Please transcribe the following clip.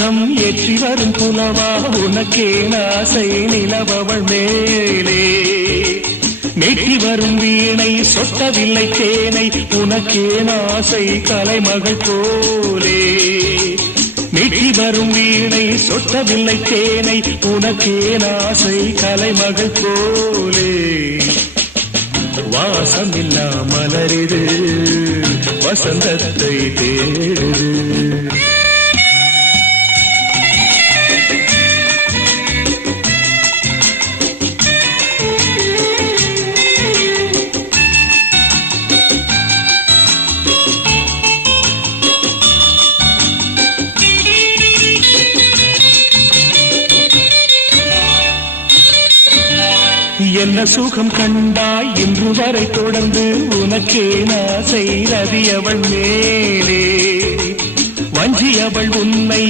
தீபம் ஏற்றி வரும் புலவா உனக்கே ஆசை நிலவவள் மேலே மேற்றி வரும் வீணை சொட்டவில்லை தேனை உனக்கே ஆசை கலைமகள் போலே மேற்றி வரும் வீணை சொட்டவில்லை தேனை உனக்கே ஆசை கலைமகள் போலே வாசமில்லா மலரிது வசந்தத்தை தேடுது என்ன சுகம் கண்டாய் இன்று வரை தொடர்ந்து உனக்கே ஆசை ரதியவள் மேலே வஞ்சியவள் உன்னை